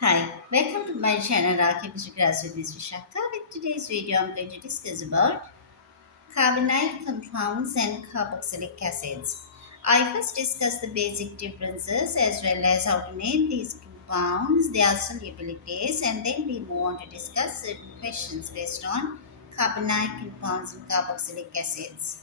Hi, welcome to my channel Chemistry Class with Ms. Vishaka. With today's video, I'm going to discuss about carbonyl compounds and carboxylic acids. I first discuss the basic differences as well as how to name these compounds, their solubilities, and then we move on to discuss certain questions based on carbonyl compounds and carboxylic acids.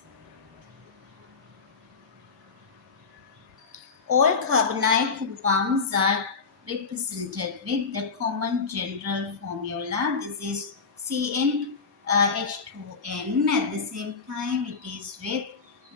All carbonyl compounds are represented with the common general formula. This is CnH2n. At the same time, it is with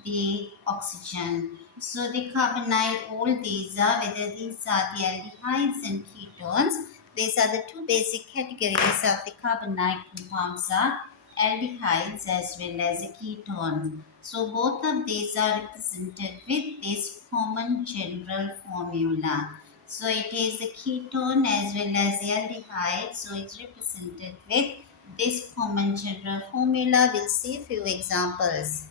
the oxygen. So the carbonyl, all these are, whether these are the aldehydes and ketones, these are the two basic categories of the carbonyl compounds are aldehydes as well as a ketone. So both of these are represented with this common general formula. So it is the ketone as well as the aldehyde. So it's represented with this common general formula. We'll see a few examples.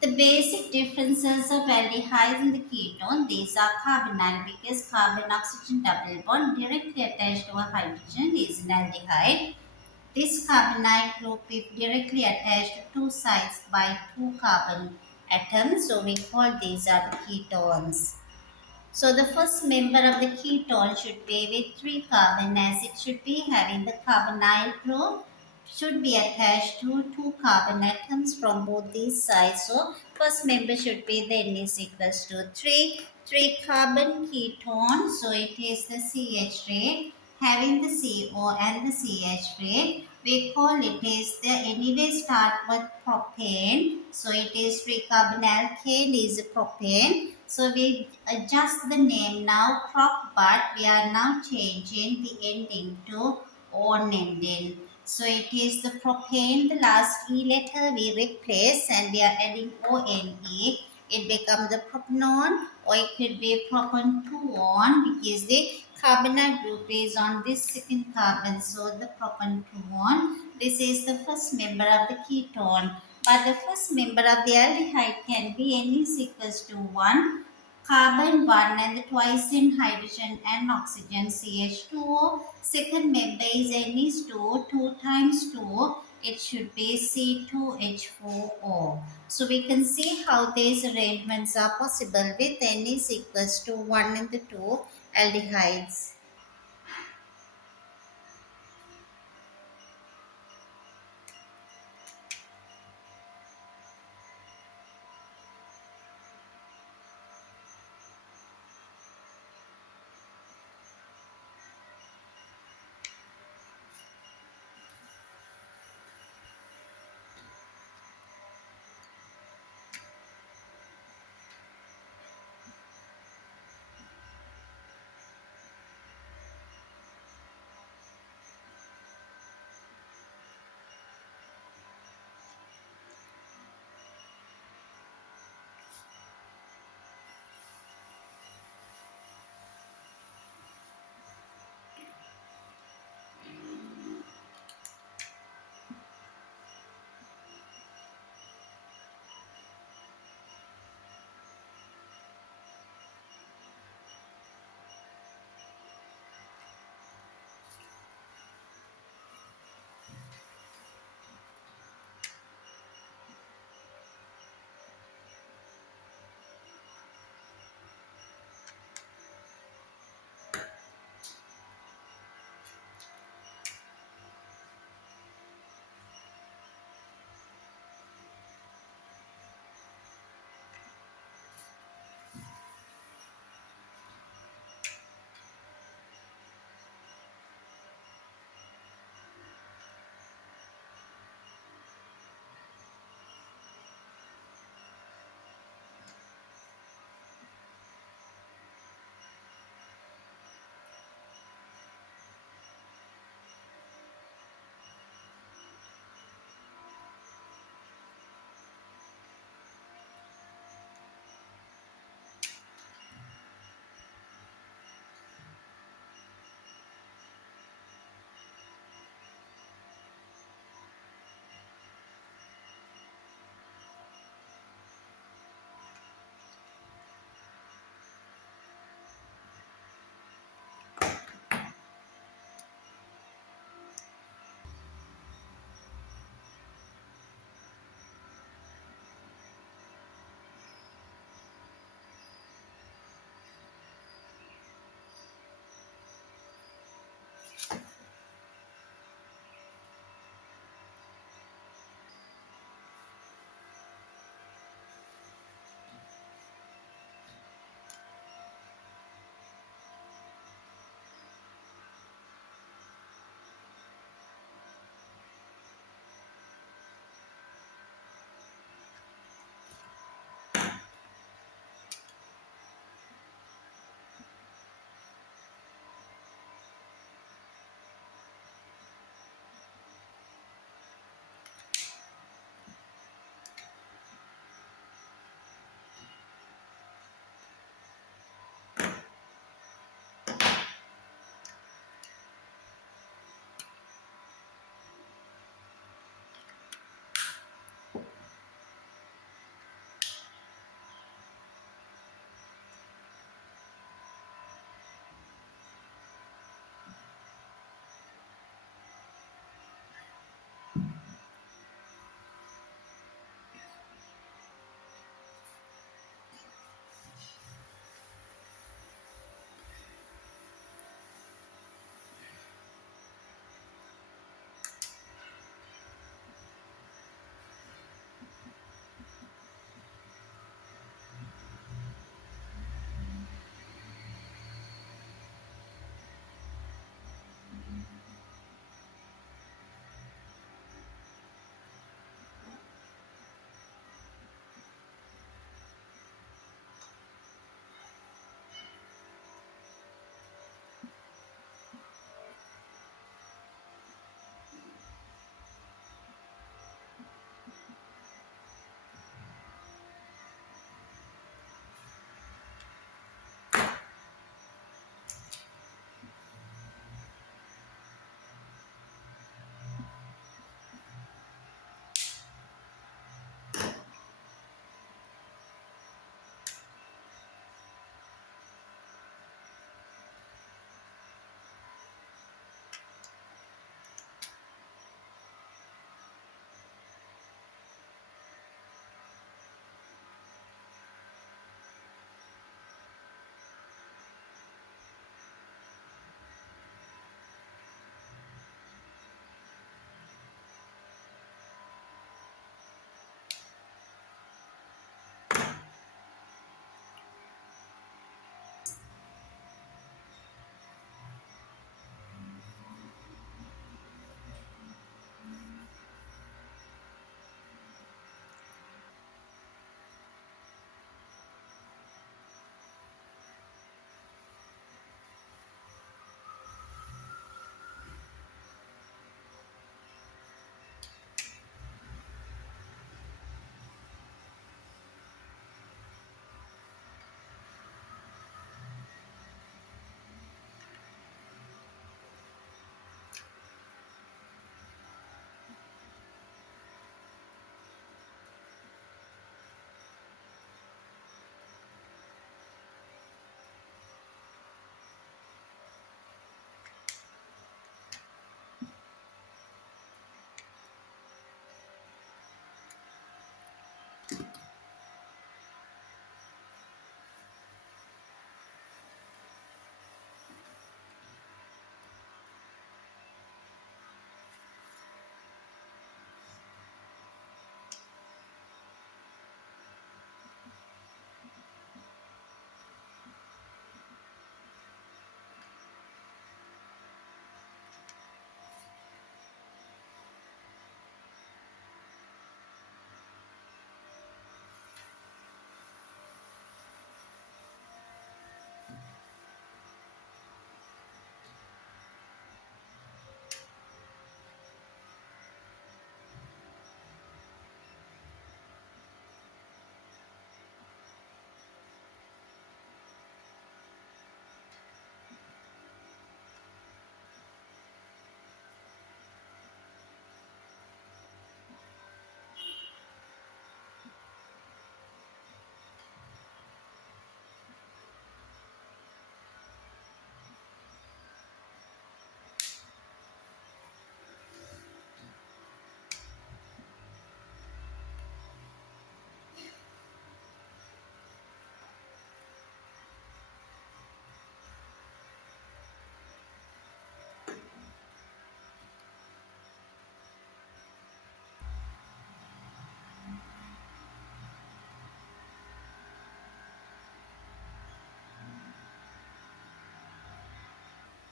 The basic differences of aldehydes and the ketone, these are carbonyl because carbon oxygen double bond directly attached to a hydrogen is an aldehyde. This carbonyl group is directly attached to two sides by two carbon atoms, so we call these are the ketones. So the first member of the ketone should be with three carbon as it should be having the carbonyl group should be attached to two carbon atoms from both these sides. So first member should be the N is equals to 3 carbon ketone. So it is the CH ray having the CO and the CH ray. We call it is the anyway start with propane. So it is 3 carbon alkane is propane. So we adjust the name now prop, but we are now changing the ending to on ending. So it is the propane, the last E letter we replace and we are adding ONE. It becomes the propanone or it could be propan 2-on because the carbonyl group is on this second carbon. So the propan 2-on. This is the first member of the ketone. But the first member of the aldehyde can be N is equals to 1 carbon 1 and the twice in hydrogen and oxygen CH2O. Second member is N is 2, 2 times 2, it should be C2H4O. So we can see how these arrangements are possible with N is equals to 1 and the 2 aldehydes.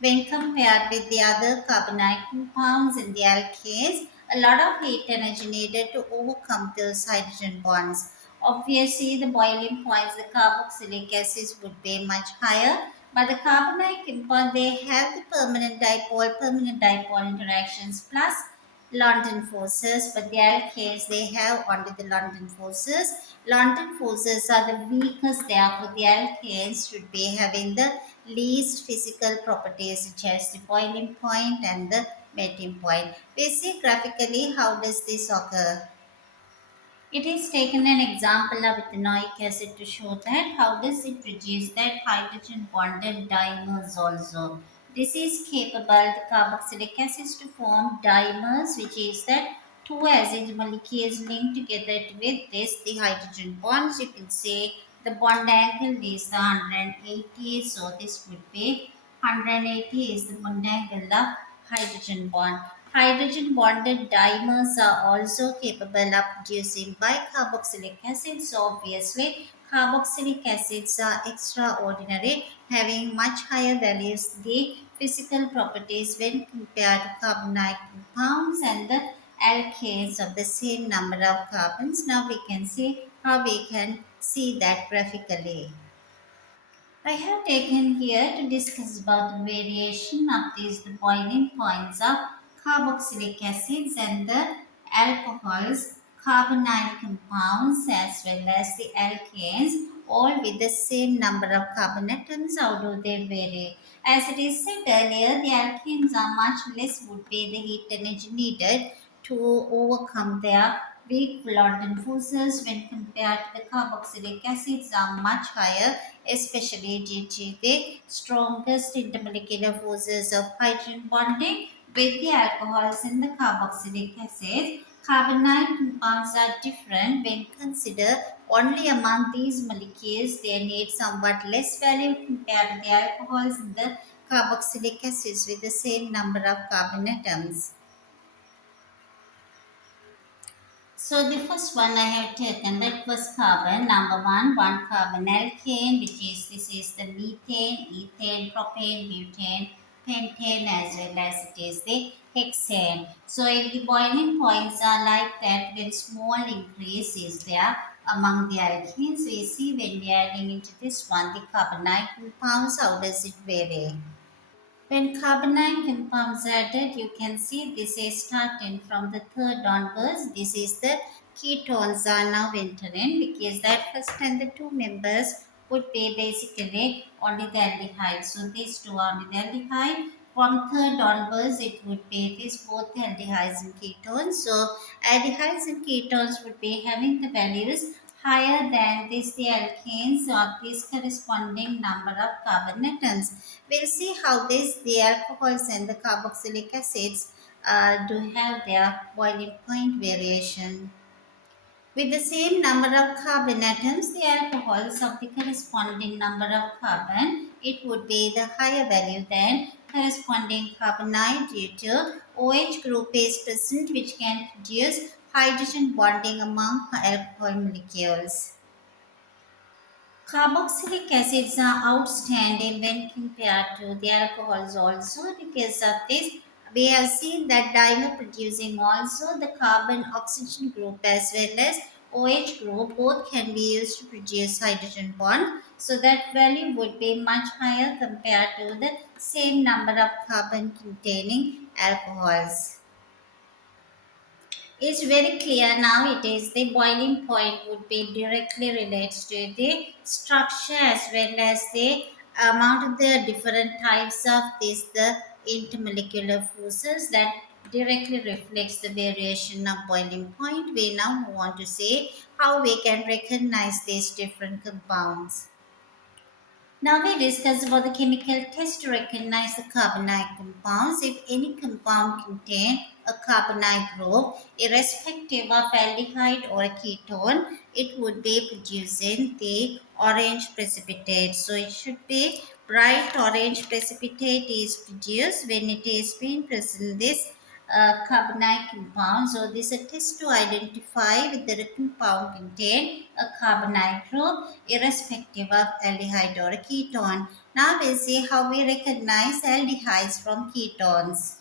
When compared with the other carbonyl compounds in the alkanes, a lot of heat energy needed to overcome those hydrogen bonds. Obviously, the boiling points, the carboxylic acids would be much higher, but the carbonyl compound they have the permanent dipole interactions plus London forces, but the alkanes they have only the London forces. London forces are the weakest, therefore the alkanes should be having the least physical properties such as the boiling point and the melting point. We see graphically how does this occur. It is taken an example of ethanoic acid to show that how does it produce that hydrogen bonded dimers also. This is capable the carboxylic acids to form dimers, which is that two acid molecules linked together with this the hydrogen bonds. You can say the bond angle is the 180, so this would be 180 is the bond angle of hydrogen bond. Hydrogen bonded dimers are also capable of producing bicarboxylic acid. So obviously, carboxylic acids are extraordinary, having much higher values the physical properties when compared to carbonyl compounds and the alkanes of the same number of carbons. Now we can see how we can see that graphically. I have taken here to discuss about the variation of these the boiling points of carboxylic acids and the alcohols, carbonyl compounds as well as the alkanes, all with the same number of carbon atoms. How do they vary? As it is said earlier, the alkanes are much less would be the heat energy needed to overcome their weak London forces when compared to the carboxylic acids are much higher, especially due to the strongest intermolecular forces of hydrogen bonding with the alcohols and the carboxylic acids. Carbonyl compounds are different when considered only among these molecules. They need somewhat less value compared to the alcohols and the carboxylic acids with the same number of carbon atoms. So the first one I have taken that was carbon. Number one carbon alkane, which is this is the methane, ethane, propane, butane, pentane, as well as it is the hexane. So if the boiling points are like that, very small increase is there among the alkenes. We see when we are adding into this one the carbonyl compounds, how does it vary? When carbonyl compounds added, you can see this is starting from the third onwards. This is the ketones are now entering because that first and the two members would be basically only the aldehyde. So these two are only the aldehyde. From third onwards, it would be these both the aldehydes and ketones. So aldehydes and ketones would be having the values higher than this the alkanes of this corresponding number of carbon atoms. We'll see how this the alcohols and the carboxylic acids do have their boiling point variation. With the same number of carbon atoms, the alcohols of the corresponding number of carbon, it would be the higher value than corresponding carbonyl due to OH group is present which can produce hydrogen bonding among alcohol molecules. Carboxylic acids are outstanding when compared to the alcohols also because of this. We have seen that dimer producing also the carbon oxygen group as well as OH group both can be used to produce hydrogen bond. So that value would be much higher compared to the same number of carbon containing alcohols. It's very clear now it is the boiling point would be directly related to the structure as well as the amount of the different types of this the intermolecular forces that directly reflects the variation of boiling point. We now want to say how we can recognize these different compounds. Now we discuss about the chemical test to recognize the carbonyl compounds. If any compound contain a carbonyl group, irrespective of aldehyde or a ketone, it would be producing the orange precipitate. So it should be bright orange precipitate is produced when it is being present this carbonyl compound. So this is a test to identify whether the compound contain a carbonyl group irrespective of aldehyde or a ketone. Now we'll see how we recognize aldehydes from ketones.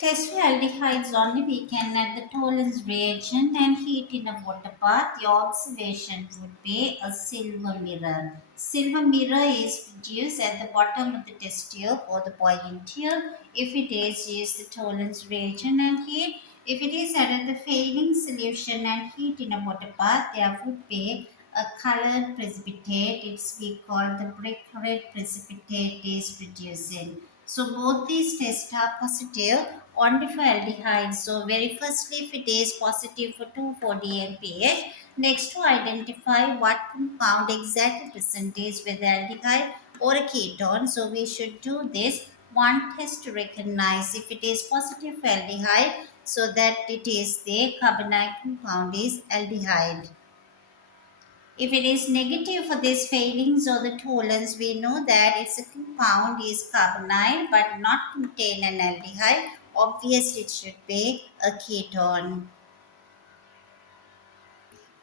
Test for aldehydes only we can add the tolerance reagent and heat in a water bath. The observation would be a silver mirror. Silver mirror is produced at the bottom of the test tube or the boiling tube. If it is, use the tolerance reagent and heat. If it is added the failing solution and heat in a water bath, there would be a colored precipitate. It's we call the brick red precipitate is producing. So both these tests are positive only for aldehydes. So very firstly, if it is positive for 2,4-D and pH, next to identify what compound exact percentage whether aldehyde or a ketone. So we should do this one test to recognize if it is positive for aldehyde, so that it is the carbonyl compound is aldehyde. If it is negative for these failings or the tolerance, we know that its a compound is carbonyl but not contain an aldehyde. Obviously, it should be a ketone.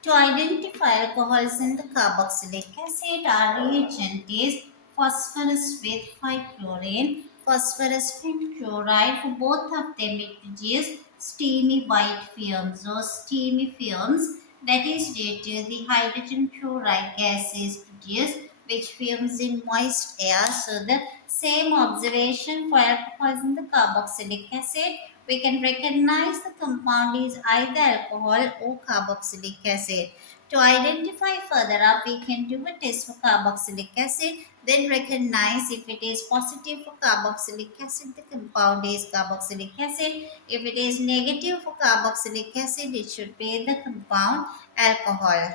To identify alcohols in the carboxylic acid, our reagent is phosphorus with 5-chlorine, phosphorus pentchloride. For both of them, it produces steamy white fumes or steamy fumes. That is due to the hydrogen chloride gas is produced, which fumes in moist air. So the same observation for alcohols in the carboxylic acid, we can recognize the compound is either alcohol or carboxylic acid. To identify further up, we can do a test for carboxylic acid, then recognize if it is positive for carboxylic acid, the compound is carboxylic acid. If it is negative for carboxylic acid, it should be the compound alcohol.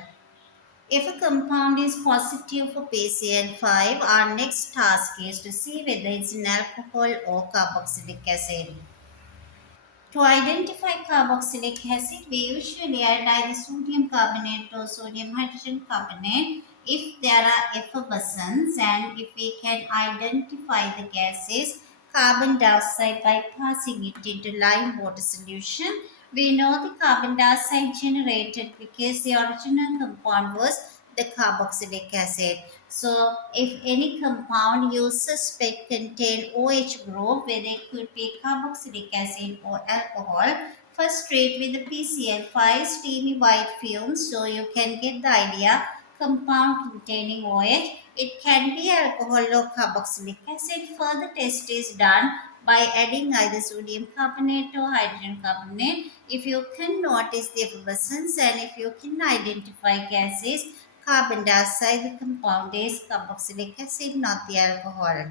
If a compound is positive for PCl5, our next task is to see whether it's an alcohol or carboxylic acid. To identify carboxylic acid, we usually add either sodium carbonate or sodium hydrogen carbonate if there are effervescence, and if we can identify the gases carbon dioxide by passing it into lime water solution. We know the carbon dioxide generated because the original compound was the carboxylic acid. So, if any compound you suspect contain OH group, whether it could be carboxylic acid or alcohol, first treat with the PCl5 steamy white fumes, so you can get the idea. Compound containing OH, it can be alcohol or carboxylic acid. Further test is done by adding either sodium carbonate or hydrogen carbonate. If you can notice the effervescence and if you can identify gases, carbon dioxide, the compound is carboxylic acid, not the alcohol.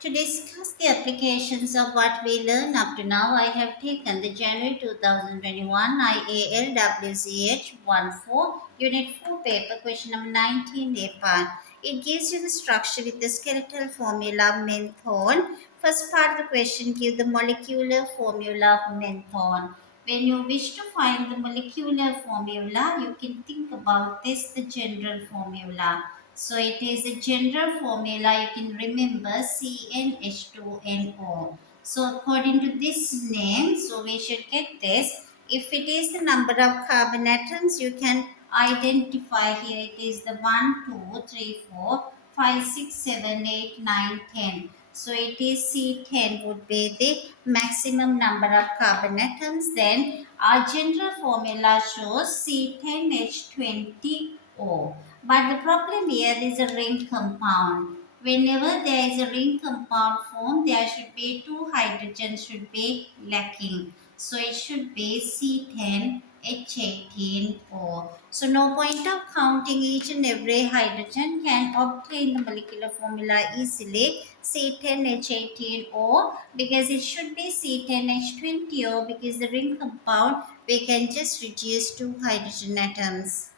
To discuss the applications of what we learned up to now, I have taken the January 2021 IAL WCH 14 Unit 4 paper, question number 19 A part. It gives you the structure with the skeletal formula of menthone. First part of the question gives the molecular formula of menthone. When you wish to find the molecular formula, you can think about this, the general formula. So it is a general formula, you can remember CnH2NO. So according to this name, so we should get this. If it is the number of carbon atoms, you can identify here it is the 1, 2, 3, 4, 5, 6, 7, 8, 9, 10. So it is C10 would be the maximum number of carbon atoms. Then our general formula shows C10H20O. But the problem here is a ring compound. Whenever there is a ring compound formed, there should be two hydrogens should be lacking. So it should be C10H18O. So no point of counting each and every hydrogen, can obtain the molecular formula easily C10H18O, because it should be C10H20O, because the ring compound we can just reduce two hydrogen atoms.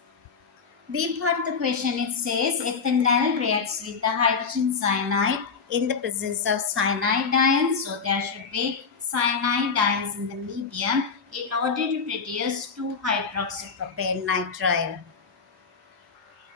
B part of the question, it says ethanol reacts with the hydrogen cyanide in the presence of cyanide ions. So there should be cyanide ions in the medium in order to produce 2-hydroxypropane nitride.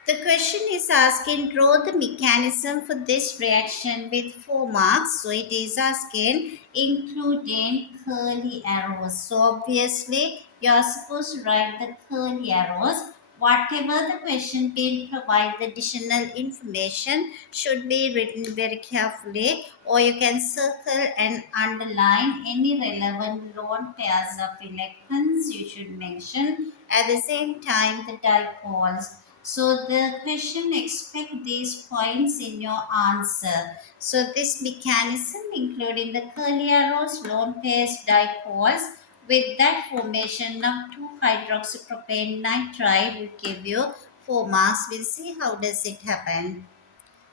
The question is asking draw the mechanism for this reaction with 4 marks. So it is asking including curly arrows. So obviously you are supposed to write the curly arrows. Whatever the question being provide the additional information should be written very carefully, or you can circle and underline any relevant lone pairs of electrons you should mention. At the same time, the dipoles. So the question expect these points in your answer. So this mechanism, including the curly arrows, lone pairs, dipoles, with that formation of 2-hydroxypropane nitride will give you 4 marks. We'll see how does it happen.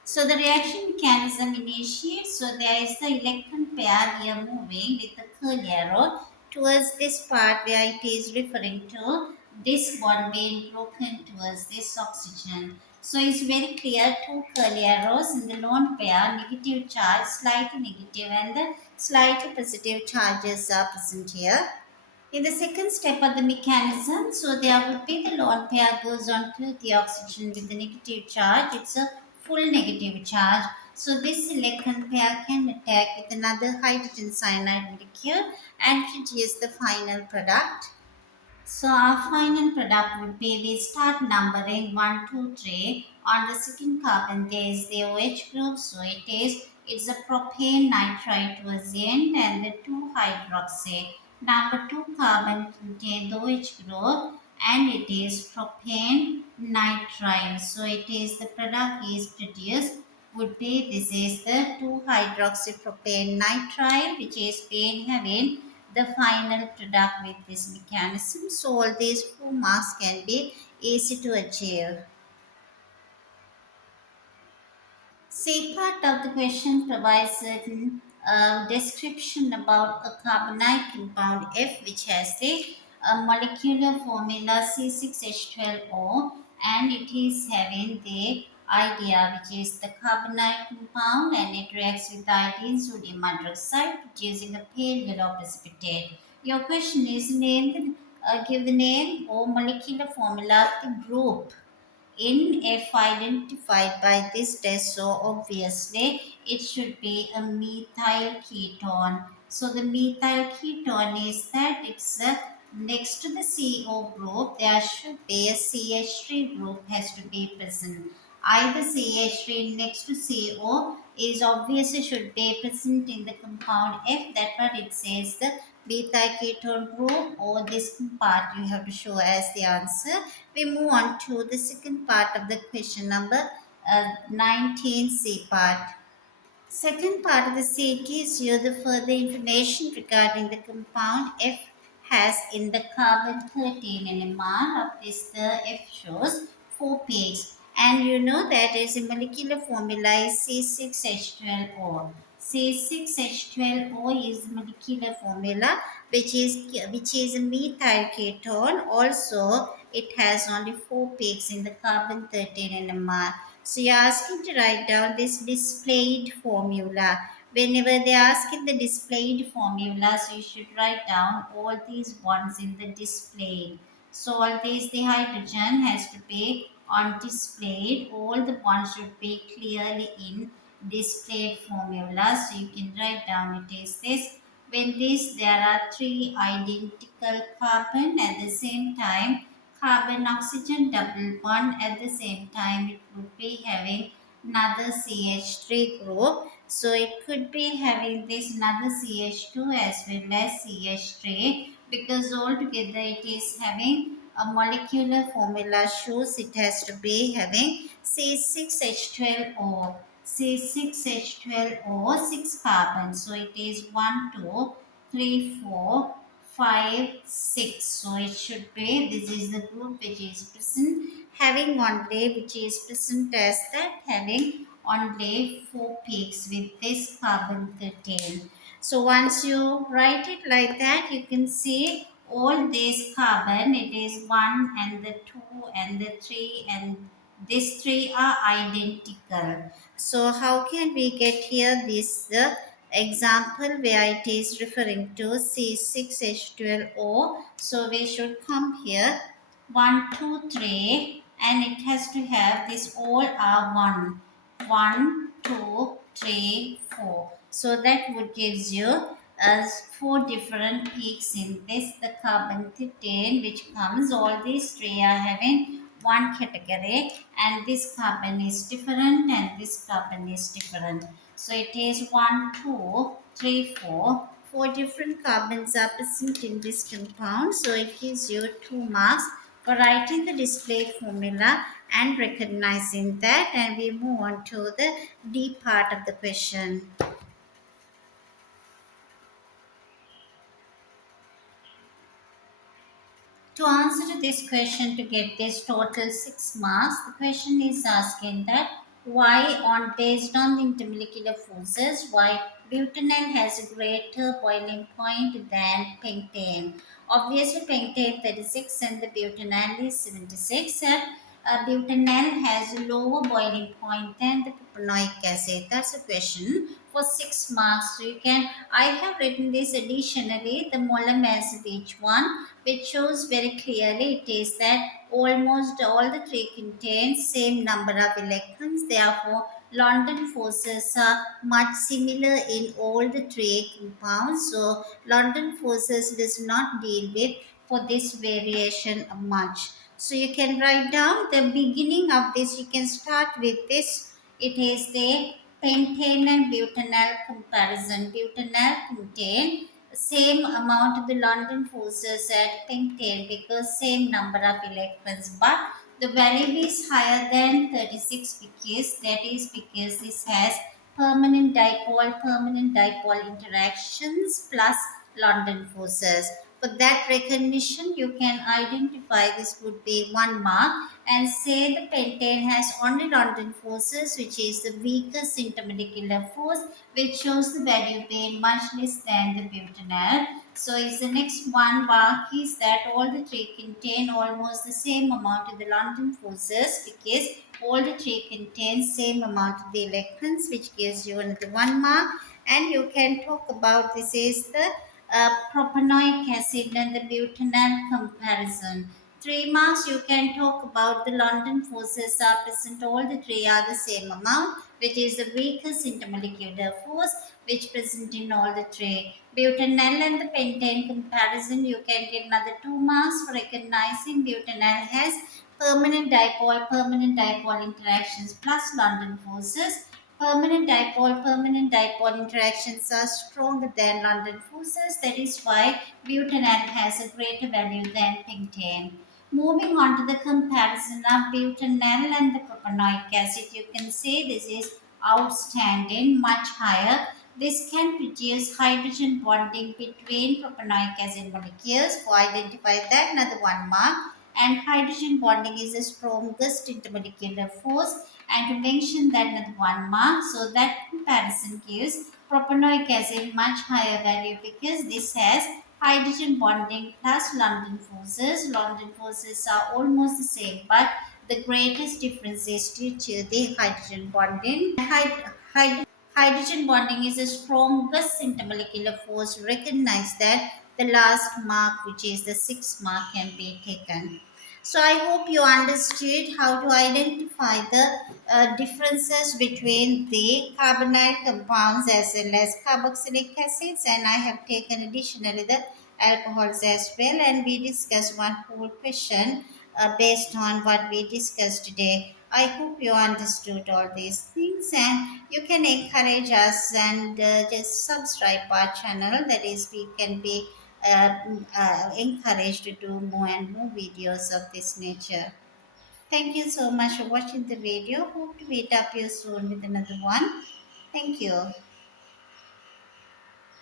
So the reaction mechanism initiates. So there is the electron pair here moving with the curly arrow towards this part where it is referring to this bond being broken towards this oxygen. So it's very clear, two curly arrows in the lone pair, negative charge, slightly negative, and the slightly positive charges are present here. In the second step of the mechanism, so there would be the lone pair goes on to the oxygen with the negative charge. It's a full negative charge. So this electron pair can attack with another hydrogen cyanide molecule and produce the final product. So our final product would be, we start numbering 1, 2, 3. On the second carbon there is the OH group, so it's a propane nitride towards the end and the 2 hydroxy. Number 2 carbon contain the OH group and it is propane nitride. So it is the product is produced would be, this is the 2 hydroxypropane nitride which is being having the final product with this mechanism. So all these 4 marks can be easy to achieve. C part of the question provides certain description about a carbonate compound F which has the molecular formula C6H12O, and it is having the idea which is the carbonate compound, and it reacts with iodine sodium hydroxide producing a pale yellow precipitate. Your question is named, give the name or molecular formula of the group in F identified by this test, so obviously it should be a methyl ketone. So the methyl ketone is that it's next to the CO group there should be a CH3 group has to be present. Either CH3 next to CO is obviously should be present in the compound F. That's what it says, the methyl ketone group, or this part you have to show as the answer. We move on to the second part of the question, number 19C part. Second part of the set gives you the further information regarding the compound F has in the carbon 13 NMR. Of this, the F shows 4 peaks, and you know that is a molecular formula is C6H12O. C6H12O is the molecular formula which is a methyl ketone. Also, it has only 4 peaks in the carbon 13 NMR. So you're asking to write down this displayed formula. Whenever they ask in the displayed formula, so you should write down all these bonds in the displayed. So all these, the hydrogen has to be on displayed. All the bonds should be clearly in displayed formula. So you can write down, it is this. When this, there are 3 identical carbon at the same time, carbon oxygen double bond at the same time, it would be having another CH3 group. So it could be having this another CH2 as well as CH3, because altogether it is having a molecular formula shows it has to be having C6H12O. C6H12O, 6 carbons. So it is 1, 2, 3, 4, 5, 6. So it should be, this is the group which is present, having only which is present as that, having only 4 peaks with this carbon 13. So once you write it like that, you can see all this carbon, it is 1 and the 2 and the 3, and these 3 are identical. So how can we get here this example where it is referring to C6H12O? So we should come here 1, 2, 3, and it has to have this all are 1. 1, 2, 3, 4. So that would gives you as 4 different peaks in this the carbon 13, which comes all these 3 are having one category, and this carbon is different and this carbon is different. So it is 1, 2, 3, 4 different carbons are present in this compound. So it gives you 2 marks for writing the displayed formula and recognizing that. And we move on to the D part of the question. To answer to this question, to get this total 6 marks, the question is asking that why, on based on the intermolecular forces, why butanol has a greater boiling point than pentane. Obviously, pentane 36 and the butanol is 76, and butanol has a lower boiling point than the propanoic acid. That's a question for 6 marks. So you can, I have written this additionally, the molar mass of each one, which shows very clearly it is that almost all the three contain same number of electrons. Therefore, London forces are much similar in all the three compounds. So, London forces does not deal with for this variation much. So, you can write down the beginning of this. You can start with this. It is the pentane and butanol comparison. Butanol contain same amount of the London forces at pentane because same number of electrons, but the value is higher than 36 because that is because this has permanent dipole interactions plus London forces. For that recognition, you can identify this would be 1 mark and say the pentane has only London forces, which is the weakest intermolecular force, which shows the value being much less than the butanol. So is the next 1 mark is that all the three contain almost the same amount of the London forces because all the three contain same amount of the electrons, which gives you another 1 mark. And you can talk about this is the propanoic acid and the butanol comparison. 3 marks, you can talk about the London forces are present, all the three are the same amount, which is the weakest intermolecular force, which present in all the three. Butanol and the pentane comparison, you can get another 2 marks for recognizing butanol has permanent dipole interactions plus London forces. Permanent dipole interactions are stronger than London forces. That is why butanol has a greater value than pentane. Moving on to the comparison of butanol and the propanoic acid, you can say this is outstanding, much higher. This can produce hydrogen bonding between propanoic acid molecules. For identify that, another 1 mark. And hydrogen bonding is the strongest intermolecular force. And to mention that, another 1 mark. So that comparison gives propanoic acid much higher value because this has hydrogen bonding plus London forces. London forces are almost the same, but the greatest difference is due to the hydrogen bonding. Hydrogen bonding is the strongest intermolecular force. Recognize that the last mark, which is the 6 mark, can be taken. So I hope you understood how to identify the differences between the carbonyl compounds as well as carboxylic acids, and I have taken additionally the alcohols as well, and we discussed one whole question based on what we discussed today. I hope you understood all these things, and you can encourage us and just subscribe our channel. That is, we can be encouraged to do more and more videos of this nature. Thank you so much for watching the video. Hope to meet up you soon with another one. Thank you.